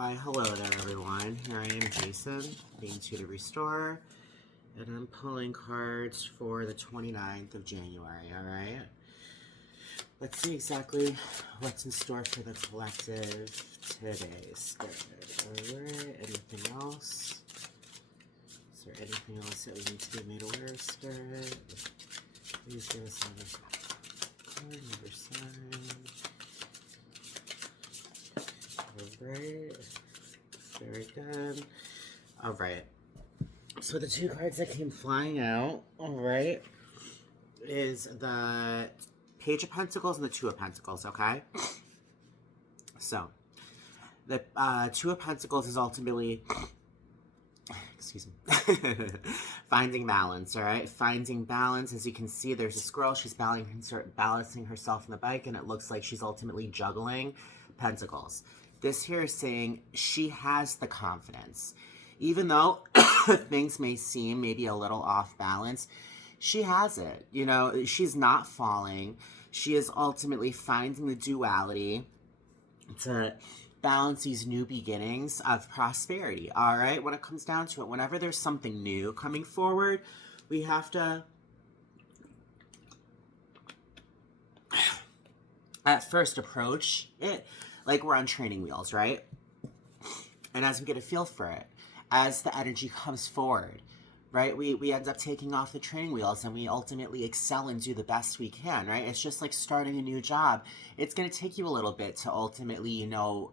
Why, hello there, everyone. Here I am, Jason, being to Restore, and I'm pulling cards for the 29th of January, alright? Let's see exactly what's in store for the collective today, Spirit. Alright, anything else? Is there anything else that we need to be made aware of, Spirit? Please give us another card, another sign. Alright, very good. Alright, so the two cards that came flying out, alright, is the Page of Pentacles and the Two of Pentacles, okay? So, the Two of Pentacles is ultimately, excuse me, finding balance, alright? Finding balance. As you can see, there's this girl, she's balancing herself on the bike, and it looks like she's ultimately juggling pentacles. This here is saying she has the confidence. Even though things may seem maybe a little off balance, she has it. You know, she's not falling. She is ultimately finding the duality to balance these new beginnings of prosperity, all right? When it comes down to it, whenever there's something new coming forward, we have to at first approach it like we're on training wheels, right? And as we get a feel for it, as the energy comes forward, right, we end up taking off the training wheels and we ultimately excel and do the best we can, right? It's just like starting a new job. It's going to take you a little bit to ultimately, you know,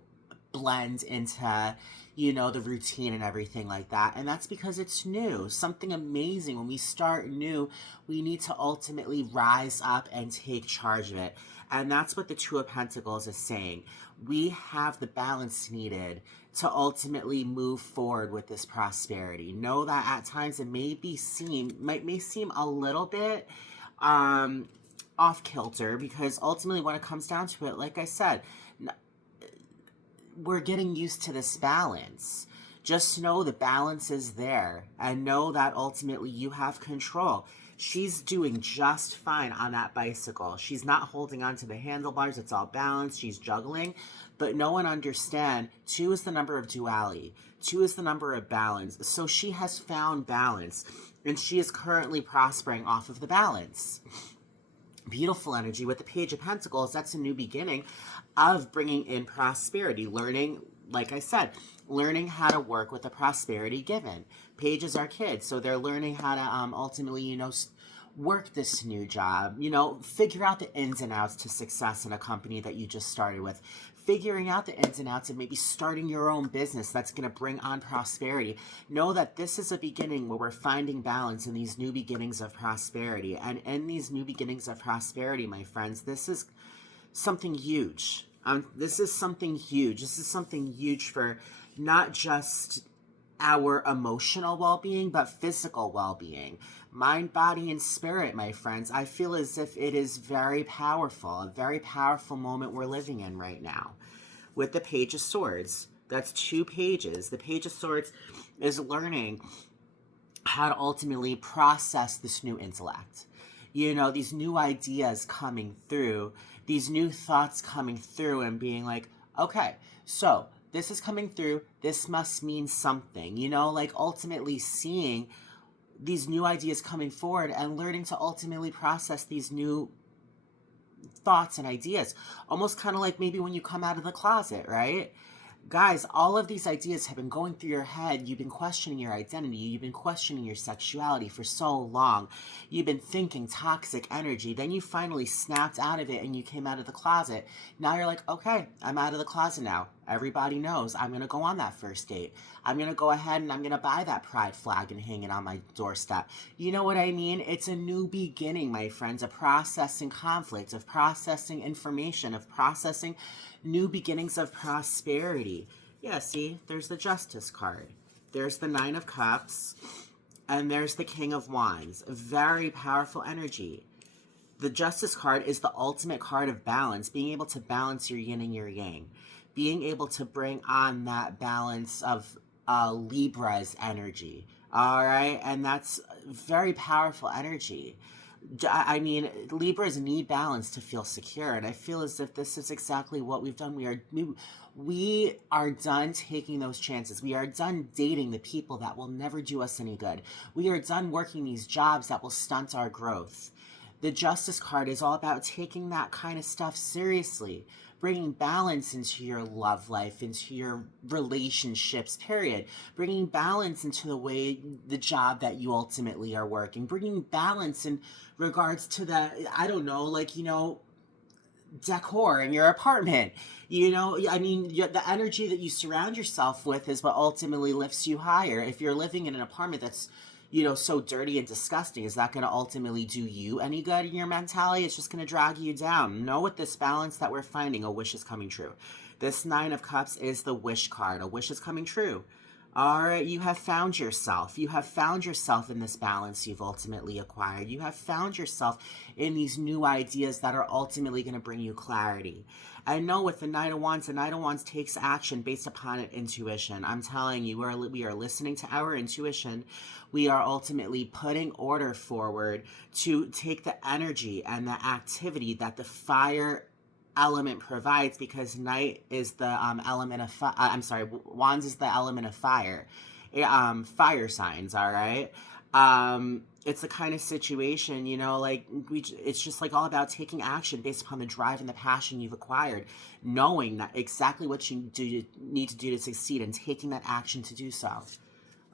blend into, you know, the routine and everything like that. And that's because it's new, something amazing. When we start new, we need to ultimately rise up and take charge of it. And that's what the Two of Pentacles is saying. We have the balance needed to ultimately move forward with this prosperity. Know that at times it may seem a little bit off kilter, because ultimately when it comes down to it, like I said, we're getting used to this balance. Just know the balance is there, and know that ultimately you have control. She's doing just fine on that bicycle. She's not holding on to the handlebars. It's all balanced. She's juggling. But no one understands. 2 is the number of duality. 2 is the number of balance. So she has found balance, and she is currently prospering off of the balance. Beautiful energy with the Page of Pentacles. That's a new beginning of bringing in prosperity. Learning, like I said, learning how to work with the prosperity given. Pages are kids, so they're learning how to ultimately, you know, work this new job, you know, figure out the ins and outs to success in a company that you just started with, figuring out the ins and outs of maybe starting your own business that's going to bring on prosperity. Know that this is a beginning where we're finding balance in these new beginnings of prosperity. And in these new beginnings of prosperity, my friends, this is something huge. This is something huge. This is something huge for not just our emotional well-being, but physical well-being. Mind, body, and spirit, my friends. I feel as if it is very powerful, a very powerful moment we're living in right now. With the Page of Swords, that's 2 pages. The Page of Swords is learning how to ultimately process this new intellect. You know, these new ideas coming through, these new thoughts coming through, and being like, okay, so this is coming through, this must mean something, you know, like ultimately seeing these new ideas coming forward and learning to ultimately process these new thoughts and ideas. Almost kind of like maybe when you come out of the closet, right? Guys, all of these ideas have been going through your head. You've been questioning your identity. You've been questioning your sexuality for so long. You've been thinking toxic energy. Then you finally snapped out of it and you came out of the closet. Now you're like, okay, I'm out of the closet now. Everybody knows I'm going to go on that first date. I'm going to go ahead and I'm going to buy that pride flag and hang it on my doorstep. You know what I mean? It's a new beginning, my friends, of processing conflict, of processing information, of processing new beginnings of prosperity. Yeah, see, there's the Justice card. There's the 9 of Cups. And there's the King of Wands. Very powerful energy. The Justice card is the ultimate card of balance. Being able to balance your yin and your yang. Being able to bring on that balance of Libra's energy. All right? And that's very powerful energy. I mean, Libras need balance to feel secure, and I feel as if this is exactly what we've done. We are done taking those chances. We are done dating the people that will never do us any good. We are done working these jobs that will stunt our growth. The Justice card is all about taking that kind of stuff seriously, bringing balance into your love life, into your relationships, period. Bringing balance into the job that you ultimately are working, bringing balance in regards to the, I don't know, like, decor in your apartment. I mean, the energy that you surround yourself with is what ultimately lifts you higher. If you're living in an apartment that's, so dirty and disgusting, is that going to ultimately do you any good in your mentality? It's just going to drag you down. Know with this balance that we're finding, a wish is coming true. This Nine of Cups is the wish card. A wish is coming true. All right, you have found yourself. You have found yourself in this balance you've ultimately acquired. You have found yourself in these new ideas that are ultimately going to bring you clarity. I know with the Knight of Wands takes action based upon an intuition. I'm telling you, we are listening to our intuition. We are ultimately putting order forward to take the energy and the activity that the fire element provides, because Night is the element of Wands is the element of fire. Fire signs, all right? It's the kind of situation, it's just like all about taking action based upon the drive and the passion you've acquired, knowing that exactly what you need to do to succeed, and taking that action to do so.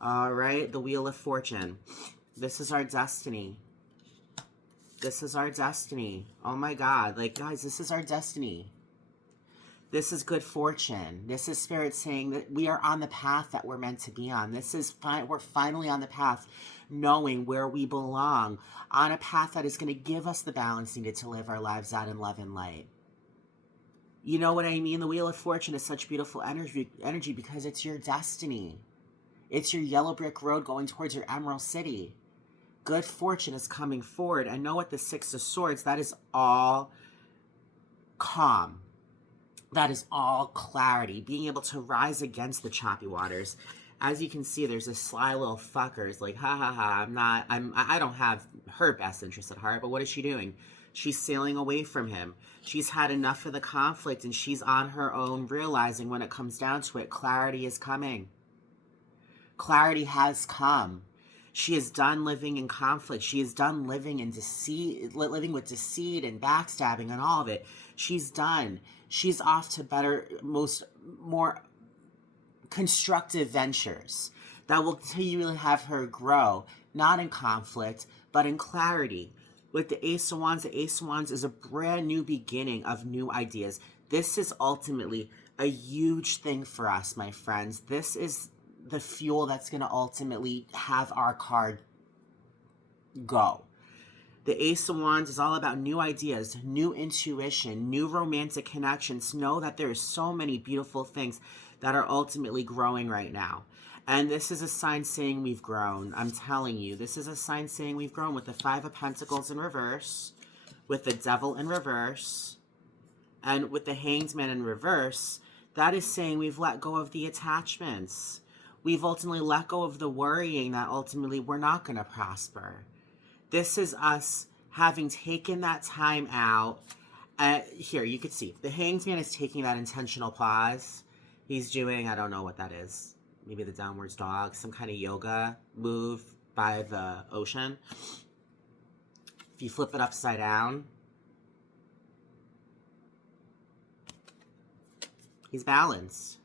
All right, the Wheel of Fortune. This is our destiny. This is our destiny. Oh my God. Like, guys, this is our destiny. This is good fortune. This is Spirit saying that we are on the path that we're meant to be on. We're finally on the path, knowing where we belong, on a path that is going to give us the balance needed to live our lives out in love and light. You know what I mean? The Wheel of Fortune is such beautiful energy because it's your destiny. It's your yellow brick road going towards your Emerald City. Good fortune is coming forward. I know with the Six of Swords, that is all calm. That is all clarity. Being able to rise against the choppy waters. As you can see, there's a sly little fucker. It's like, ha ha ha, I don't have her best interest at heart, but what is she doing? She's sailing away from him. She's had enough of the conflict, and she's on her own, realizing when it comes down to it, clarity is coming. Clarity has come. She is done living in conflict. She is done living in deceit, living with deceit and backstabbing and all of it. She's done. She's off to more constructive ventures that will continually have her grow, not in conflict, but in clarity. With the Ace of Wands is a brand new beginning of new ideas. This is ultimately a huge thing for us, my friends. This is the fuel that's going to ultimately have our card go. The Ace of Wands is all about new ideas, new intuition, new romantic connections. Know that there are so many beautiful things that are ultimately growing right now. And this is a sign saying we've grown. I'm telling you, this is a sign saying we've grown, with the Five of Pentacles in reverse, with the Devil in reverse, and with the Hanged Man in reverse. That is saying we've let go of the attachments. We've ultimately let go of the worrying that ultimately we're not going to prosper. This is us having taken that time out. Here, you could see the Hanged Man is taking that intentional pause. He's doing, I don't know what that is. Maybe the downwards dog, some kind of yoga move by the ocean. If you flip it upside down, he's balanced.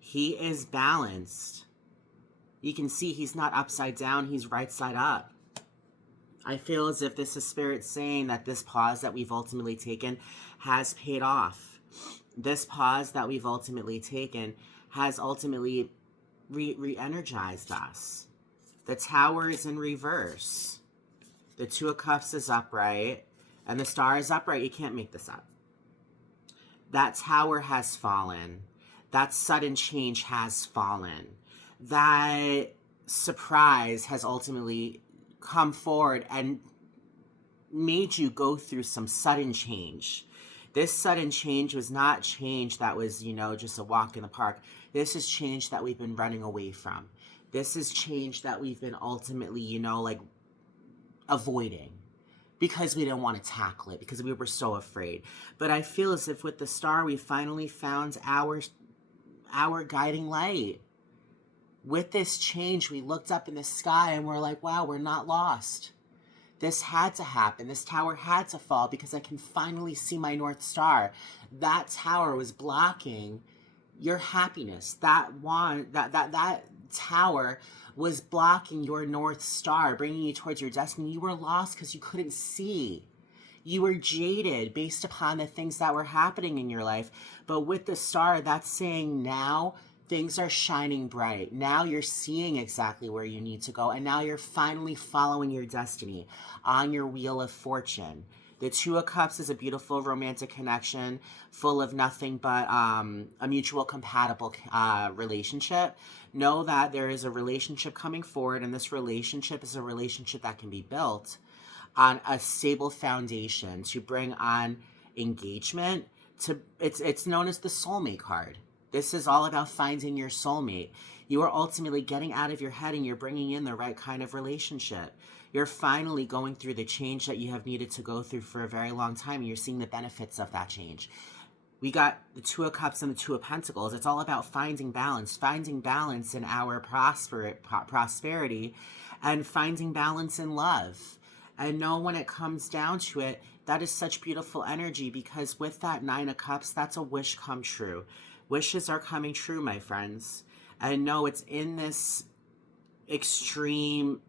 He is balanced. You can see he's not upside down, he's right side up. I feel as if this is Spirit saying that this pause that we've ultimately taken has paid off. This pause that we've ultimately taken has ultimately re-energized us. The Tower is in reverse. The Two of Cups is upright. And the Star is upright. You can't make this up. That Tower has fallen. That sudden change has fallen. That surprise has ultimately come forward and made you go through some sudden change. This sudden change was not change that was, just a walk in the park. This is change that we've been running away from. This is change that we've been ultimately, avoiding because we didn't want to tackle it, because we were so afraid. But I feel as if with the star, we finally found our guiding light. With this change, we looked up in the sky and we're like, wow, we're not lost. This had to happen. This tower had to fall because I can finally see my North Star. That tower was blocking your happiness. That tower was blocking your North Star, bringing you towards your destiny. You were lost because you couldn't see. You were jaded based upon the things that were happening in your life. But with the star, that's saying now things are shining bright. Now you're seeing exactly where you need to go. And now you're finally following your destiny on your wheel of fortune. The Two of Cups is a beautiful romantic connection full of nothing but a mutual compatible relationship. Know that there is a relationship coming forward, and this relationship is a relationship that can be built on a stable foundation to bring on engagement. It's known as the soulmate card. This is all about finding your soulmate. You are ultimately getting out of your head and you're bringing in the right kind of relationship. You're finally going through the change that you have needed to go through for a very long time, and you're seeing the benefits of that change. We got the Two of Cups and the Two of Pentacles. It's all about finding balance in our prosperity, and finding balance in love. And know when it comes down to it, that is such beautiful energy, because with that Nine of Cups, that's a wish come true. Wishes are coming true, my friends. And no, it's in this extreme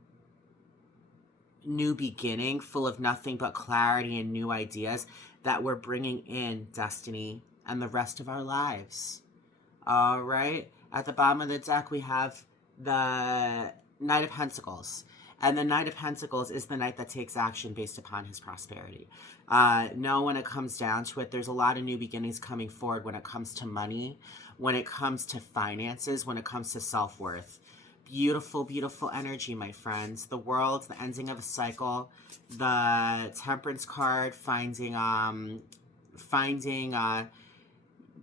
new beginning full of nothing but clarity and new ideas that we're bringing in destiny and the rest of our lives. All right. At the bottom of the deck, we have the Knight of Pentacles. And the Knight of Pentacles is the knight that takes action based upon his prosperity. No, when it comes down to it, there's a lot of new beginnings coming forward when it comes to money, when it comes to finances, when it comes to self-worth. Beautiful, beautiful energy, my friends. The World, the ending of a cycle, the Temperance card, finding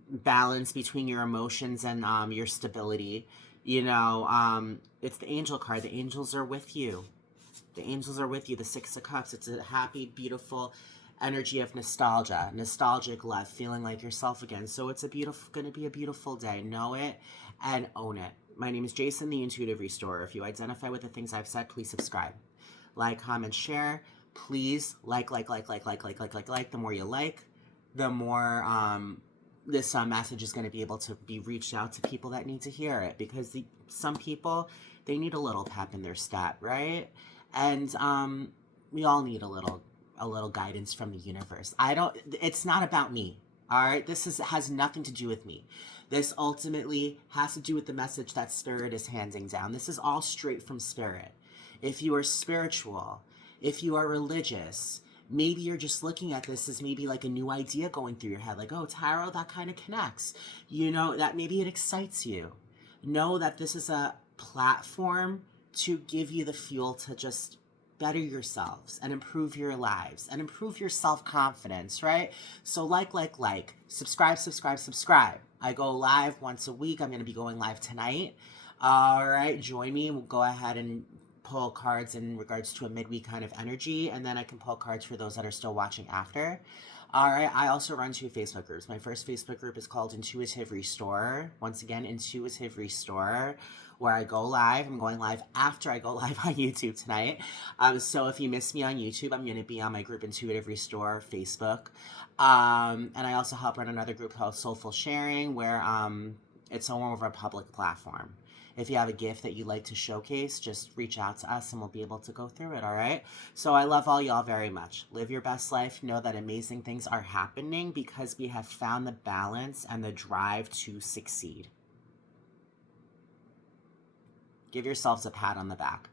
balance between your emotions and your stability. It's the Angel card. The angels are with you. The angels are with you. The Six of Cups. It's a happy, beautiful energy of nostalgia, nostalgic love, feeling like yourself again. So it's going to be a beautiful day. Know it and own it. My name is Jason, the Intuitive Restorer. If you identify with the things I've said, please subscribe, like, comment, share. Please like. The more you like, the more this message is going to be able to be reached out to people that need to hear it, because some people, they need a little pep in their step, right? And we all need a little guidance from the universe. It's not about me. All right, has nothing to do with me. This ultimately has to do with the message that Spirit is handing down. This is all straight from Spirit. If you are spiritual, if you are religious, maybe you're just looking at this as maybe like a new idea going through your head, like, oh, tarot, that kind of connects. That maybe it excites you. Know that this is a platform to give you the fuel to just better yourselves and improve your lives and improve your self-confidence, right? So subscribe. I go live once a week. I'm going to be going live tonight. All right, join me. We'll go ahead and pull cards in regards to a midweek kind of energy, and then I can pull cards for those that are still watching after. All right, I also run 2 Facebook groups. My first Facebook group is called Intuitive Restorer. Once again, Intuitive Restorer, where I go live. I'm going live after I go live on YouTube tonight. So if you miss me on YouTube, I'm going to be on my group Intuitive Restorer Facebook. And I also help run another group called Soulful Sharing, where it's on more of a public platform. If you have a gift that you'd like to showcase, just reach out to us and we'll be able to go through it, all right? So I love all y'all very much. Live your best life. Know that amazing things are happening because we have found the balance and the drive to succeed. Give yourselves a pat on the back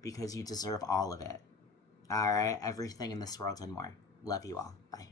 because you deserve all of it, all right? Everything in this world and more. Love you all. Bye.